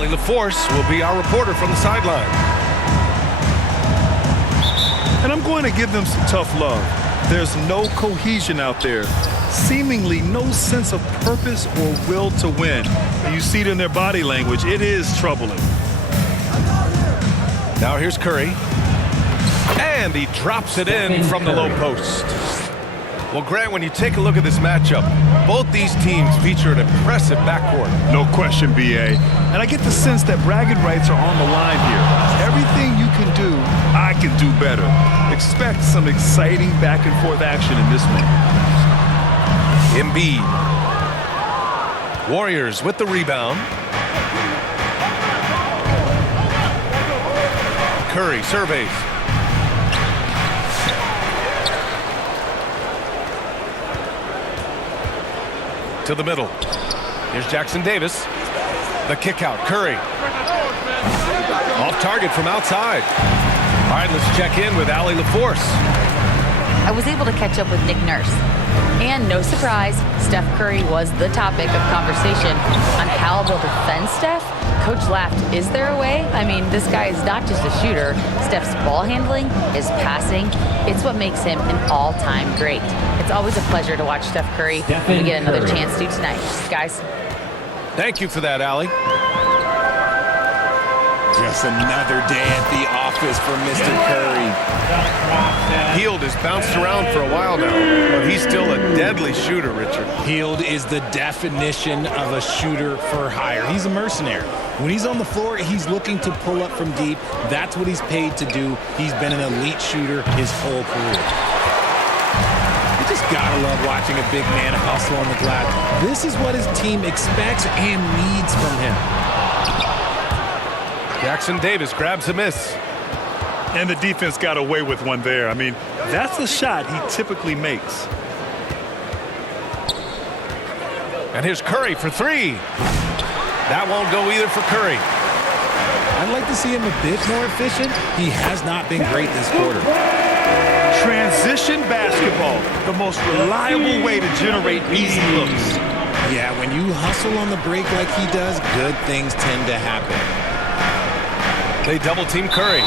Allie LaForce will be our reporter from the sideline. And I'm going to give them some tough love. There's no cohesion out there. Seemingly no sense of purpose or will to win. And you see it in their body language. It is troubling. Now here's Curry. And he drops it in from the low post. Well, Grant, when you take a look at this matchup, both these teams feature an impressive backcourt. No question, B.A. And I get the sense that bragging rights are on the line here. Everything you can do, I can do better. Expect some exciting back-and-forth action in this one. Embiid. Warriors with the rebound. Curry surveys. To the middle. Here's Jackson Davis. The kick out. Curry. Off target from outside. All right, let's check in with Allie LaForce. I was able to catch up with Nick Nurse. And no surprise, Steph Curry was the topic of conversation on how they'll defend Steph. Coach laughed, is there a way? I mean, this guy is not just a shooter. Steph's ball handling, his passing, it's what makes him an all-time great. It's always a pleasure to watch Steph Curry when we get another chance to tonight. Guys. Thank you for that, Allie. Just another day at the office for Mr. Curry. Hield has bounced around for a while now, but he's still a deadly shooter, Richard. Hield is the definition of a shooter for hire. He's a mercenary. When he's on the floor, he's looking to pull up from deep. That's what he's paid to do. He's been an elite shooter his whole career. You just gotta love watching a big man hustle on the glass. This is what his team expects and needs from him. Jackson Davis grabs a miss. And the defense got away with one there. I mean, that's a shot he typically makes. And here's Curry for three. That won't go either for Curry. I'd like to see him a bit more efficient. He has not been great this quarter. Transition basketball, the most reliable way to generate easy looks. Yeah, when you hustle on the break like he does, good things tend to happen. They double-team Curry.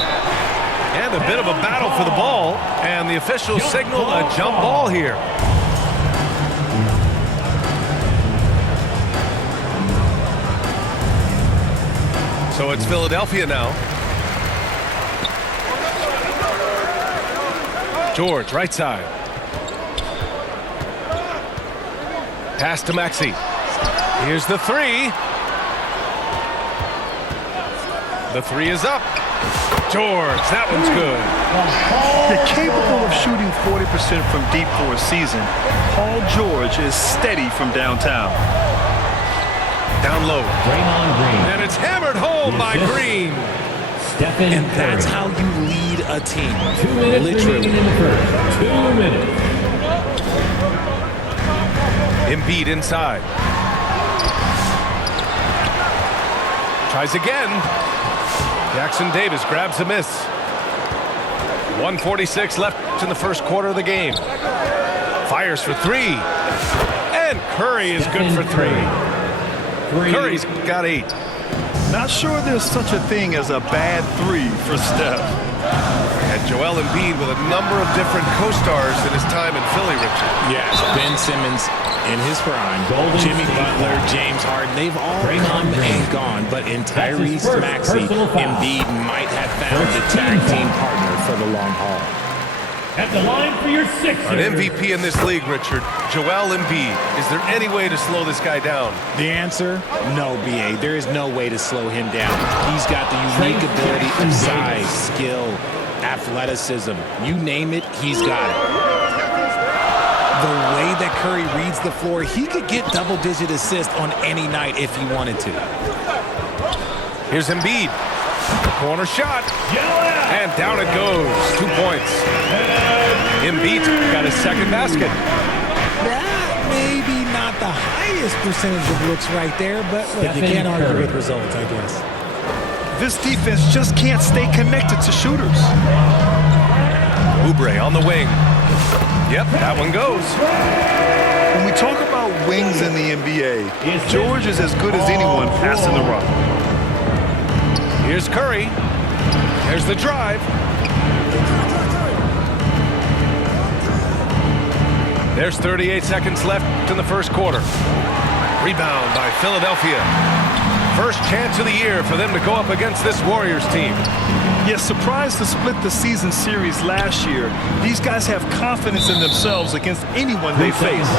And a bit of a battle for the ball. And the officials signal a jump ball here. So it's Philadelphia now. George, right side. Pass to Maxey. Here's the three. The three is up. George, that one's good. You're capable of shooting 40% from deep for a season. Paul George is steady from downtown. Down low. Draymond Green. And it's hammered home by Green. And that's how you lead a team. 2 minutes Literally. remaining in the first. 2 minutes. Embiid inside. Tries again. Jackson Davis grabs a miss. 1:46 left in the first quarter of the game. Fires for three. And Curry is good for three. Curry's got 8. Not sure there's such a thing as a bad three for Steph. And Joel Embiid with a number of different co-stars in his time in Philly, Richard. Yes, Ben Simmons in his prime, Jimmy Butler, James Harden, they've all come and gone, but in Tyrese Maxey, Embiid might have found the tag team partner for the long haul. At the line for your sixth. An MVP in this league, Richard. Joel Embiid. Is there any way to slow this guy down? The answer? No, B.A. There is no way to slow him down. He's got the unique ability of size, skill, athleticism. You name it, he's got it. The way that Curry reads the floor, he could get double-digit assists on any night if he wanted to. Here's Embiid. Corner shot. And down it goes. 2 points. Embiid got his second basket. That maybe not the highest percentage of looks right there, but look, you can't argue with results, I guess. This defense just can't stay connected to shooters. Oubre on the wing. Yep, that one goes. When we talk about wings in the NBA, George is as good as anyone passing the rock. Here's Curry. There's the drive. There's 38 seconds left in the first quarter. Rebound by Philadelphia. First chance of the year for them to go up against this Warriors team. Yes, surprised to split the season series last year. These guys have confidence in themselves against anyone they face.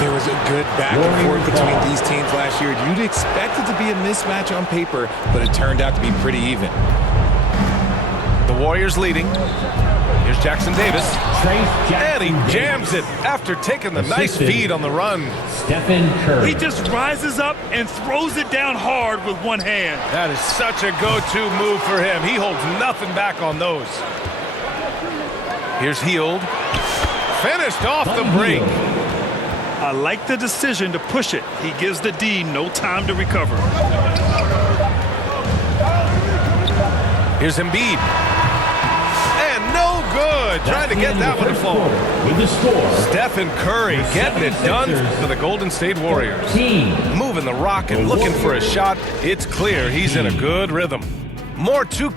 There was a good back and forth between these teams last year. You'd expect it to be a mismatch on paper, but it turned out to be pretty even. The Warriors leading. Here's Jackson Davis. And he jams it after taking the nice feed on the run. Stephen Curry. He just rises up and throws it down hard with one hand. That is such a go-to move for him. He holds nothing back on those. Here's Hield. Finished off the break. I like the decision to push it. He gives the D no time to recover. Here's Embiid. And no good. Trying to get that one to fall. With the score. Stephen Curry getting it done for the Golden State Warriors. Moving the rock and looking for a shot. It's clear he's in a good rhythm. More 2.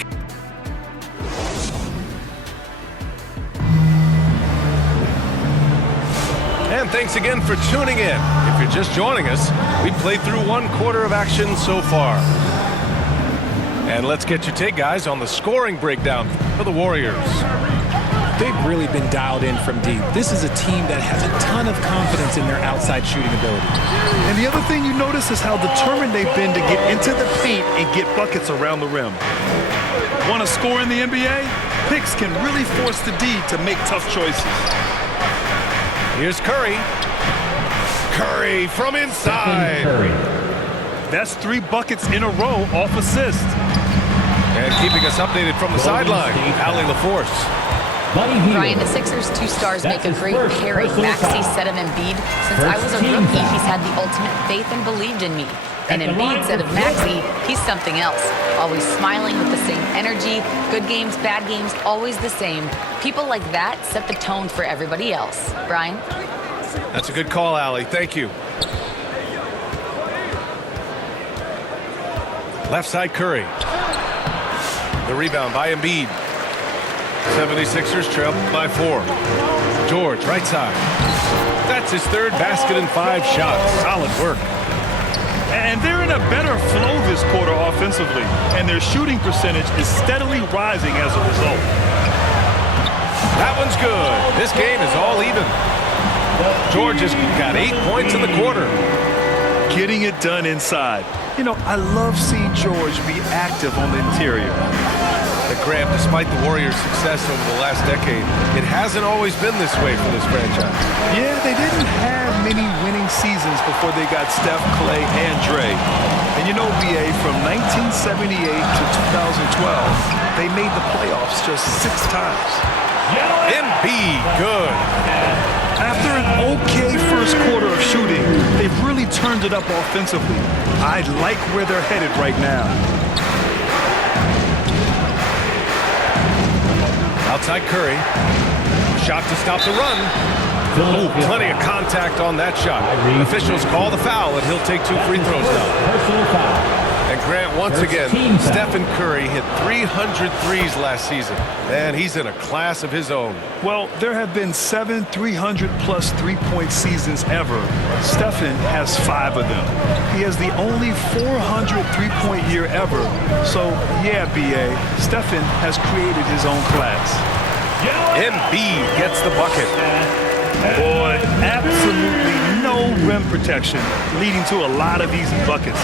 And thanks again for tuning in. If you're just joining us, we've played through 1 quarter of action so far. And let's get your take, guys, on the scoring breakdown for the Warriors. They've really been dialed in from deep. This is a team that has a ton of confidence in their outside shooting ability. And the other thing you notice is how determined they've been to get into the paint and get buckets around the rim. Want to score in the NBA? Picks can really force the D to make tough choices. Here's Curry. Curry from inside. That's 3 buckets in a row off assist. And keeping us updated from the sideline, Allie LaForce. Brian, the Sixers' 2 stars make a great pairing. Maxey said of Embiid, since I was a rookie, he's had the ultimate faith and believed in me. And Embiid said of Maxey, he's something else. Always smiling with the same energy. Good games, bad games, always the same. People like that set the tone for everybody else. Brian? That's a good call, Allie. Thank you. Left side, Curry. The rebound by Embiid. 76ers trail by 4. George, right side. That's his 3rd basket in 5 shots. Solid work. And they're in a better flow this quarter offensively, and their shooting percentage is steadily rising as a result. That one's good. This game is all even. George has got 8 points in the quarter. Getting it done inside. You know, I love seeing George be active on the interior. But Graham, despite the Warriors' success over the last decade, it hasn't always been this way for this franchise. Yeah, they didn't have many winning seasons before they got Steph, Clay, and Dre. And you know, BA, from 1978 to 2012, they made the playoffs just 6 times. Embiid, good. After an okay first quarter of shooting, they've really turned it up offensively. I like where they're headed right now. Outside Curry. Shot to stop the run. Ooh, plenty of contact on that shot. Officials call the foul, and he'll take 2 free throws now. Personal foul. And Grant, once again, Stephen Curry hit 300 threes last season. And he's in a class of his own. Well, there have been 7 300-plus three-point seasons ever. Stephen has 5 of them. He has the only 400 three-point year ever. So, yeah, B.A., Stephen has created his own class. Embiid gets the bucket. Boy, absolutely no rim protection, leading to a lot of easy buckets.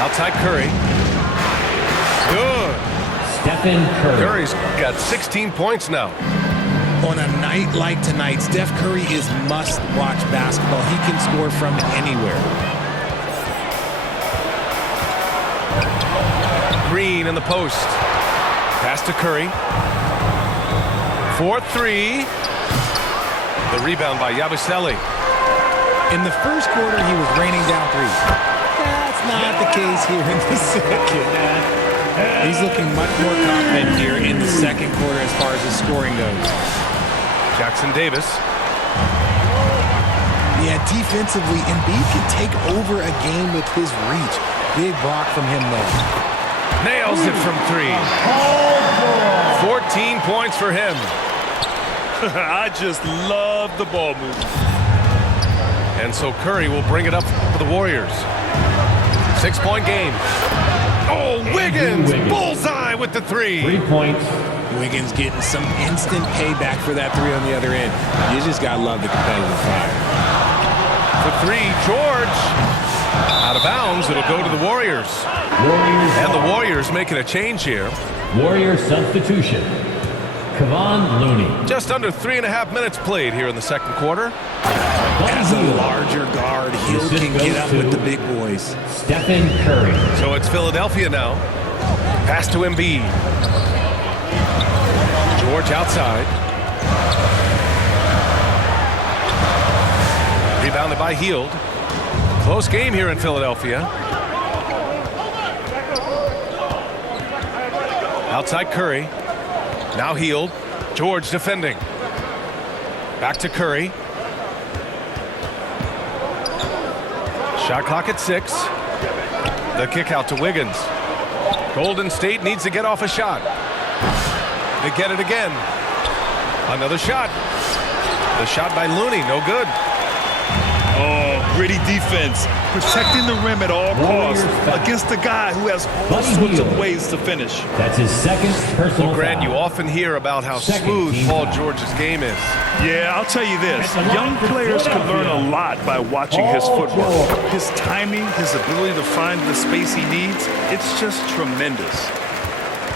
Outside Curry. Good. Stephen Curry. Curry's got 16 points now. On a night like tonight, Steph Curry is must-watch basketball. He can score from anywhere. Green in the post. Pass to Curry. 4-3. The rebound by Yabusele. In the first quarter, he was raining down threes. That's not the case here in the second. He's looking much more confident here in the second quarter as far as his scoring goes. Jackson Davis. Yeah, defensively, Embiid can take over a game with his reach. Big block from him, though. Nails it from 3. 14 points for him. I just love the ball movement. And so Curry will bring it up for the Warriors. 6-point game. Oh, Wiggins! Bullseye with the 3. 3 points. Wiggins getting some instant payback for that 3 on the other end. You just got to love the competitive fire. For 3, George. Out of bounds, it'll go to the Warriors. And the Warriors making a change here. Warrior substitution. Kevon Looney. Just under 3.5 minutes played here in the second quarter. As a larger guard, Hill can get up with the big boys. Stephen Curry. So it's Philadelphia now. Pass to Embiid. George outside. Rebounded by Hield. Close game here in Philadelphia. Outside Curry. Now Hield. George defending. Back to Curry. Shot clock at 6. The kick out to Wiggins. Golden State needs to get off a shot. They get it again. Another shot. The shot by Looney, no good. Oh, gritty defense. Protecting the rim at all costs against a guy who has all sorts of ways to finish. That's his second personal Well, Grant, foul. you often hear about how Second smooth team Paul foul. George's game is. Yeah, I'll tell you this. Young players can learn a lot by watching his footwork. His timing, his ability to find the space he needs, it's just tremendous.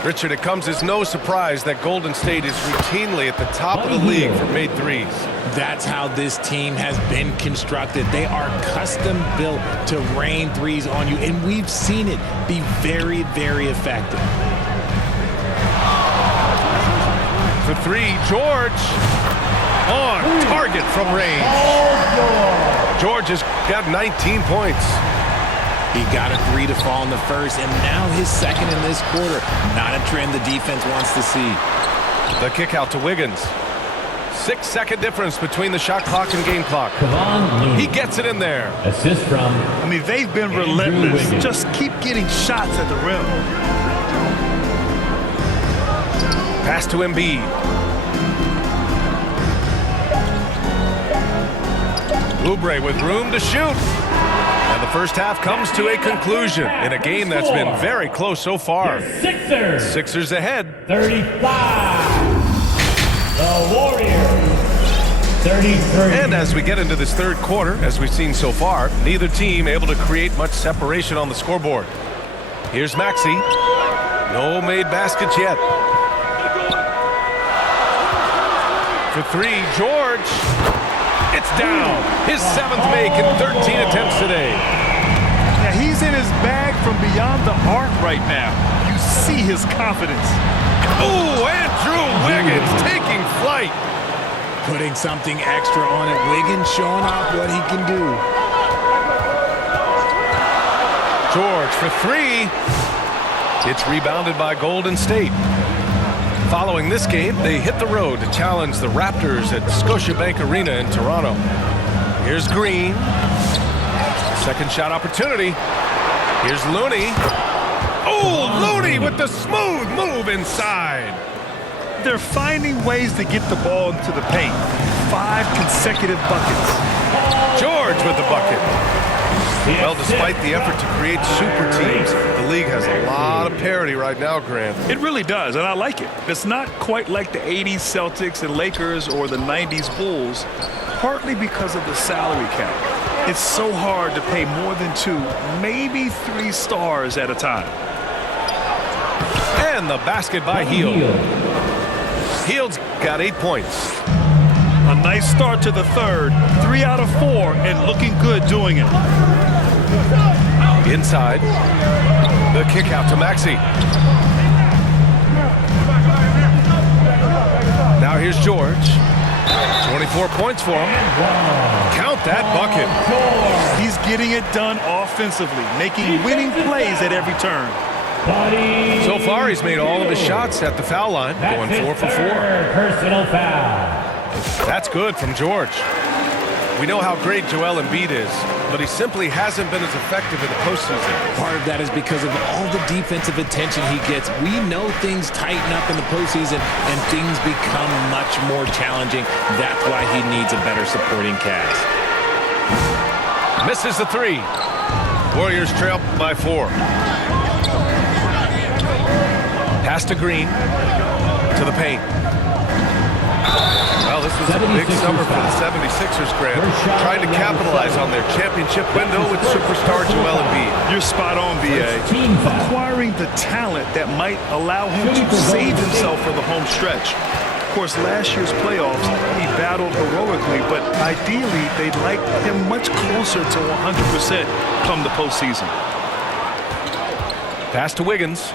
Richard, it comes as no surprise that Golden State is routinely at the top of the league for made threes. That's how this team has been constructed. They are custom built to rain threes on you, and we've seen it be very, very effective. For 3, George on target from range. George has got 19 points. He got a 3 to fall in the first, and now his second in this quarter. Not a trend the defense wants to see. The kick out to Wiggins. 6-second difference between the shot clock and game clock. Kevon Looney. He gets it in there. Assist from I mean, they've been Andrew relentless. Wiggins. Just keep getting shots at the rim. Pass to Embiid. Oubre with room to shoot. And the first half comes to a conclusion in a game that's been very close so far. Sixers. Sixers ahead. 35. The Warriors. 33. And as we get into this third quarter, as we've seen so far, neither team able to create much separation on the scoreboard. Here's Maxey. No made baskets yet. For 3, George. It's down. His 7th make in 13 attempts today. Yeah, he's in his bag from beyond the arc right now. You see his confidence. Ooh, Andrew Wiggins taking flight. Putting something extra on it. Wiggins showing off what he can do. George for 3. It's rebounded by Golden State. Following this game, they hit the road to challenge the Raptors at Scotiabank Arena in Toronto. Here's Green. Second shot opportunity. Here's Looney. Oh, Looney with the smooth move inside. They're finding ways to get the ball into the paint. 5 consecutive buckets. George with the bucket. Well, despite the effort to create super teams, the league has a lot of parity right now, Grant. It really does, and I like it. It's not quite like the 80s Celtics and Lakers or the 90s Bulls, partly because of the salary cap. It's so hard to pay more than 2, maybe 3 stars at a time. And the basket by Hield. Hield's got 8 points. A nice start to the third, 3 out of 4, and looking good doing it. Inside. The kick out to Maxey. Now here's George. 24 points for him. Count that bucket. He's getting it done offensively, making winning plays at every turn. So far, he's made all of his shots at the foul line, going 4 for 4. Personal foul. That's good from George. We know how great Joel Embiid is, but he simply hasn't been as effective in the postseason. Part of that is because of all the defensive attention he gets. We know things tighten up in the postseason and things become much more challenging. That's why he needs a better supporting cast. Misses the three. Warriors trail by 4. Pass to Green. To the paint. Well, this was a big summer for the 76ers, Grant. Trying to capitalize on their championship window with superstar Joel Embiid. You're spot on, B.A. Acquiring the talent that might allow him to save himself for the home stretch. Of course, last year's playoffs, he battled heroically, but ideally, they'd like him much closer to 100% come the postseason. Pass to Wiggins.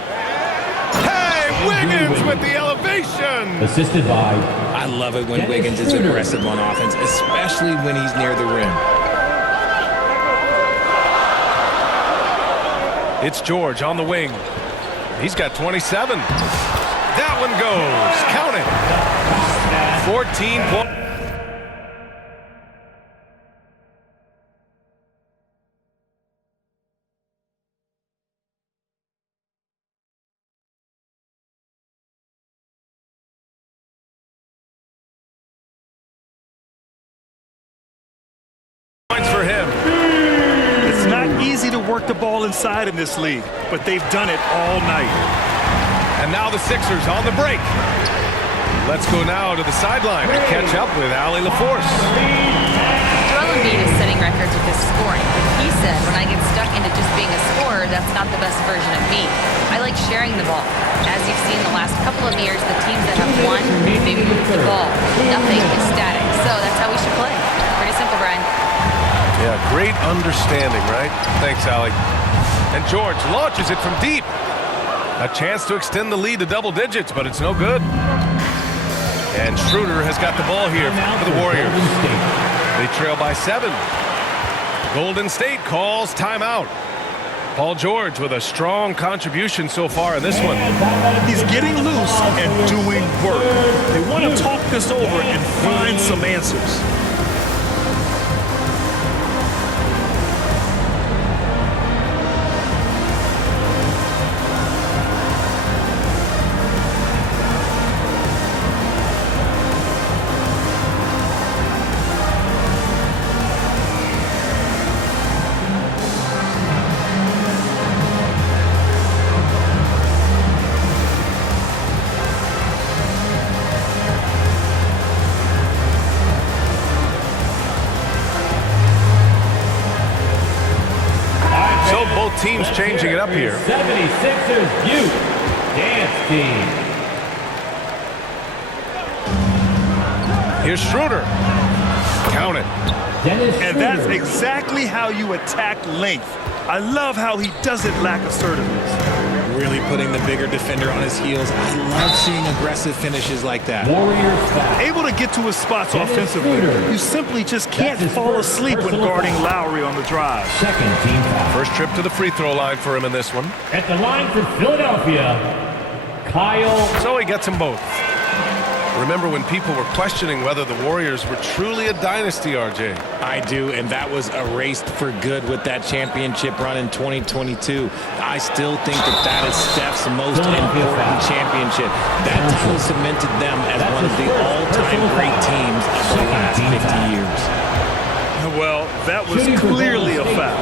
Wiggins with the elevation. Assisted by. I love it when Wiggins is aggressive on offense, especially when he's near the rim. It's George on the wing. He's got 27. That one goes. Count it. 14 points. For him. It's not easy to work the ball inside in this league, but they've done it all night. And now the Sixers on the break. Let's go now to the sideline and catch up with Allie LaForce. Joel Embiid is setting records with his scoring, but he said, when I get stuck into just being a scorer, that's not the best version of me. I like sharing the ball. As you've seen the last couple of years, the teams that have won, they move the ball. Nothing is static. So that's how we should play. Pretty simple, Brian. Yeah, great understanding, right? Thanks, Allie. And George launches it from deep. A chance to extend the lead to double digits, but it's no good. And Schroeder has got the ball here for the Warriors. They trail by 7. Golden State calls timeout. Paul George with a strong contribution so far in this one. He's getting loose and doing work. They want to talk this over and find some answers. Teams changing it up here. 76ers Butte Dance Team. Here's Schroeder. Count it. And that's exactly how you attack length. I love how he doesn't lack assertiveness. Really putting the bigger defender on his heels. I love seeing aggressive finishes like that. Warriors foul. Able to get to his spots offensively. You simply just can't fall asleep when guarding Lowry on the drive. Second team foul. First trip to the free throw line for him in this one. At the line for Philadelphia, Kyle. So he gets them both. Remember when people were questioning whether the Warriors were truly a dynasty, RJ? I do, and that was erased for good with that championship run in 2022. I still think that is Steph's most important championship. That title cemented them as one of the all-time great teams of the last 50 years. Well, that was clearly a foul.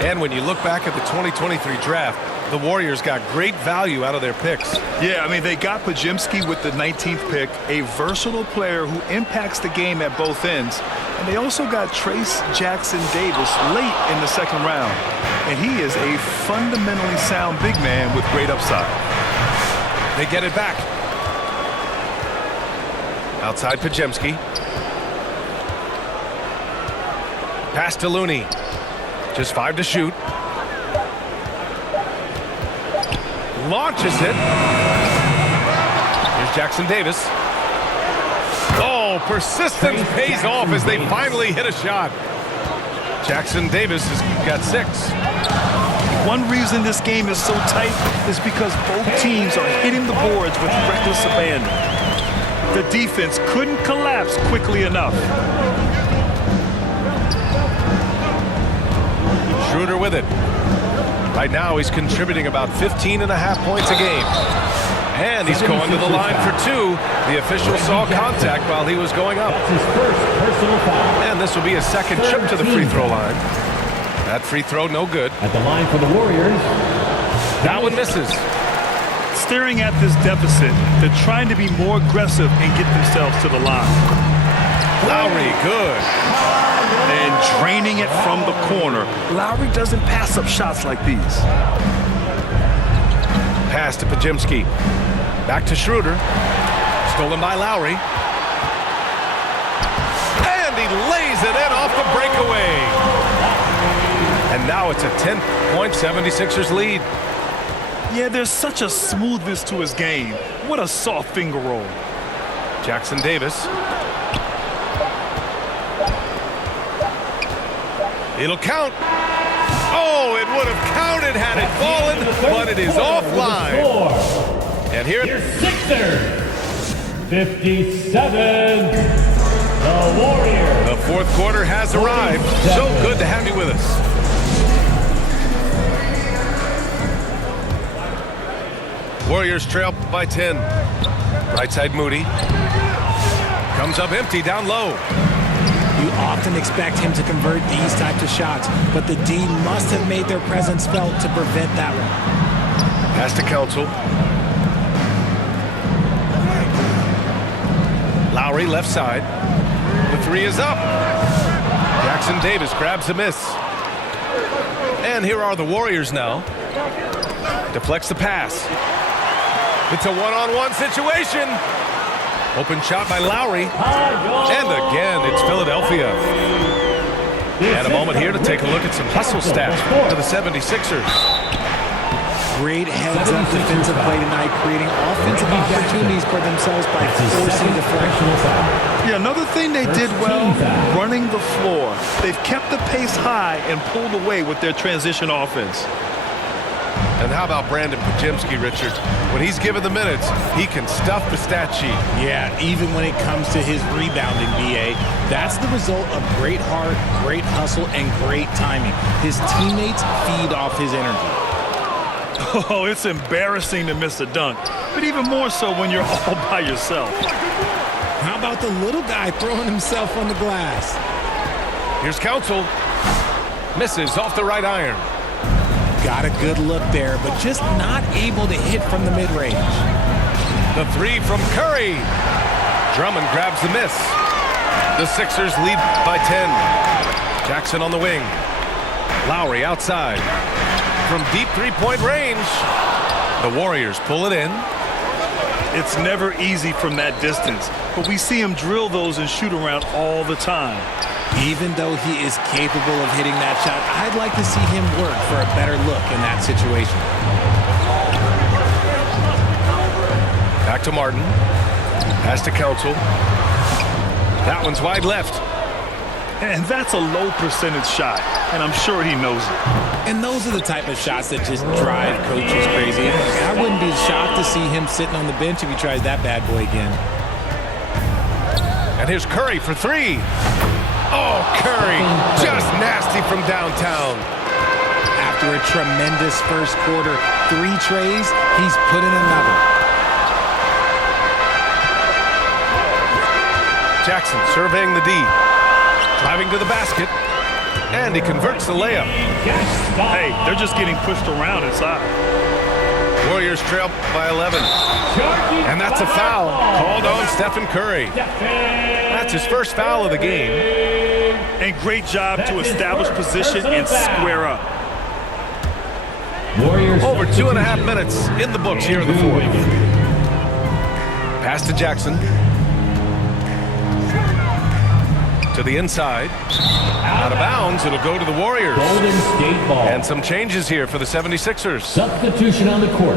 And when you look back at the 2023 draft, the Warriors got great value out of their picks. Yeah, I mean, they got Podziemski with the 19th pick, a versatile player who impacts the game at both ends. And they also got Trace Jackson Davis late in the second round. And he is a fundamentally sound big man with great upside. They get it back. Outside Podziemski. Pass to Looney. Just 5 to shoot. Launches it. Here's Jackson Davis. Oh, persistence pays off as they finally hit a shot. Jackson Davis has got 6. One reason this game is so tight is because both teams are hitting the boards with reckless abandon. The defense couldn't collapse quickly enough. Schroeder with it. Right now, he's contributing about 15.5 points a game. And he's going to the line for two. The official saw contact while he was going up. That's his first personal foul. And this will be his second trip to the free throw line. That free throw, no good. At the line for the Warriors. That one misses. Staring at this deficit, they're trying to be more aggressive and get themselves to the line. Lowry, good. And draining it from the corner. Lowry doesn't pass up shots like these. Pass to Podziemski. Back to Schroeder. Stolen by Lowry. And he lays it in off the breakaway. And now it's a 10-point 76ers lead. Yeah, there's such a smoothness to his game. What a soft finger roll. Jackson Davis. It'll count. Oh, it would have counted had it fallen, but it is offline. And here Your Sixers. 57. The Warriors. the fourth quarter has arrived. So good to have you with us. Warriors trail by 10. Right side Moody. Comes up empty down low. You often expect him to convert these types of shots, but the D must have made their presence felt to prevent that one. Pass to Council. Lowry left side. The three is up. Jackson Davis grabs the miss. And here are the Warriors now. Deflects the pass. It's a one-on-one situation. Open shot by Lowry. And again, it's Philadelphia. And a moment here to take a look at some hustle stats for the 76ers. Great heads-up defensive play tonight, creating offensive opportunities for themselves by forcing deflections. Yeah, another thing they did well, running the floor. They've kept the pace high and pulled away with their transition offense. And how about Brandon Podziemski, Richard? When he's given the minutes, he can stuff the stat sheet. Yeah, even when it comes to his rebounding, BA, that's the result of great heart, great hustle, and great timing. His teammates feed off his energy. Oh, it's embarrassing to miss a dunk, but even more so when you're all by yourself. How about the little guy throwing himself on the glass? Here's Council. Misses off the right iron. Got a good look there, but just not able to hit from the mid-range. The three from Curry. Drummond grabs the miss. The Sixers lead by 10. Jackson on the wing. Lowry outside. From deep three-point range. The Warriors pull it in. It's never easy from that distance, but we see him drill those and shoot around all the time. Even though he is capable of hitting that shot, I'd like to see him work for a better look in that situation. Back to Martin. Pass to Council. That one's wide left. And that's a low percentage shot, and I'm sure he knows it. And those are the type of shots that just drive coaches crazy. I wouldn't be shocked to see him sitting on the bench if he tries that bad boy again. And here's Curry for three. Oh, Curry, just nasty from downtown. After a tremendous first quarter, 3 trays, he's put in another. Jackson surveying the D. Driving to the basket. And he converts the layup. Hey, they're just getting pushed around inside. Warriors trail by 11. And that's a foul called on Stephen Curry. That's his first foul of the game. And great job to establish position and square up. Warriors. Over 2.5 minutes in the books here in the fourth. Pass to Jackson. To the inside. Out of bounds. It'll go to the Warriors. Golden State ball. And some changes here for the 76ers. Substitution on the court.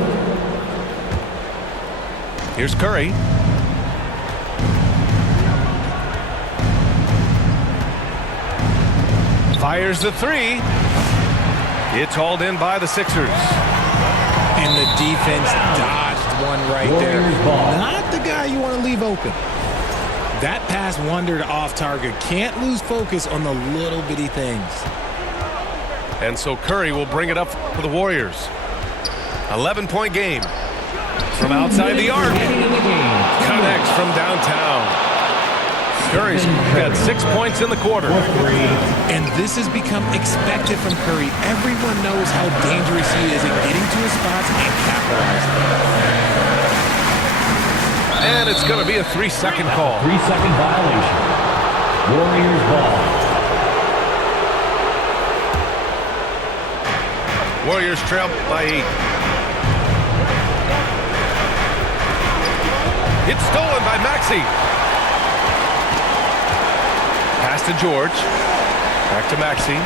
Here's Curry. Fires the three. It's hauled in by the Sixers. And the defense dodged one right there. Warriors ball. Not the guy you want to leave open. That pass wandered off target. Can't lose focus on the little bitty things. And so Curry will bring it up for the Warriors. 11-point game. From outside the arc. Connects from downtown. Curry's got 6 points in the quarter. And this has become expected from Curry. Everyone knows how dangerous he is at getting to his spots and capitalizing. And it's going to be a 3-second call. 3-second violation. Warriors ball. Warriors trail by 8. It's stolen by Maxey. Pass to George. Back to Maxey.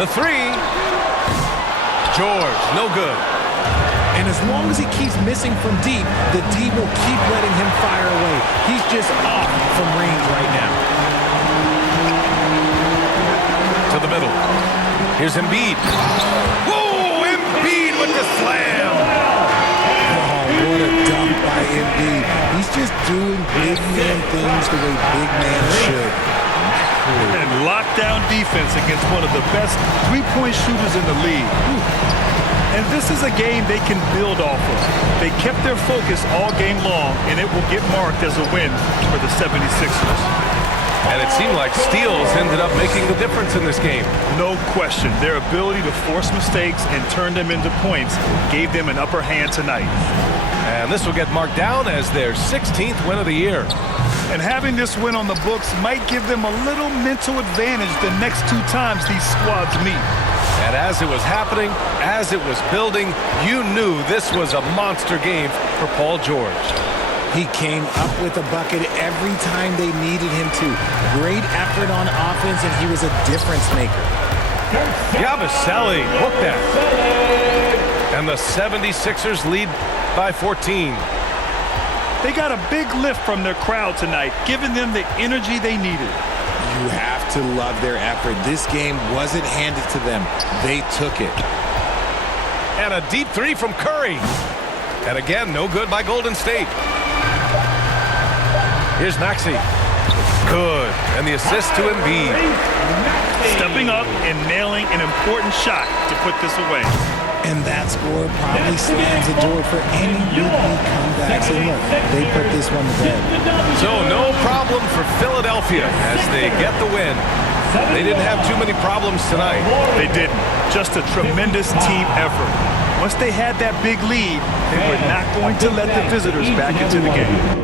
The 3. George, no good. And as long as he keeps missing from deep, the D will keep letting him fire away. He's just off from range right now. To the middle. Here's Embiid. Whoa, Embiid with the slam. What a dunk by Embiid. He's just doing big man things the way big man should. And lockdown defense against one of the best three-point shooters in the league. And this is a game they can build off of. They kept their focus all game long, and it will get marked as a win for the 76ers. And it seemed like steals ended up making the difference in this game. No question. Their ability to force mistakes and turn them into points gave them an upper hand tonight. And this will get marked down as their 16th win of the year. And having this win on the books might give them a little mental advantage the next 2 times these squads meet. And as it was happening, as it was building, you knew this was a monster game for Paul George. He came up with a bucket every time they needed him to. Great effort on offense, and he was a difference maker. Yabusele hooked that. And the 76ers lead by 14. They got a big lift from their crowd tonight, giving them the energy they needed. You have to love their effort. This game wasn't handed to them. They took it. And a deep 3 from Curry. And again, no good by Golden State. Here's Maxey. Good. And the assist to Embiid. Stepping up and nailing an important shot to put this away. And that score probably slams the door for any would-be comebacks. And look, they put this one to bed. So no problem for Philadelphia as they get the win. They didn't have too many problems tonight. They didn't. Just a tremendous team effort. Once they had that big lead, they were not going to let the visitors back into the game.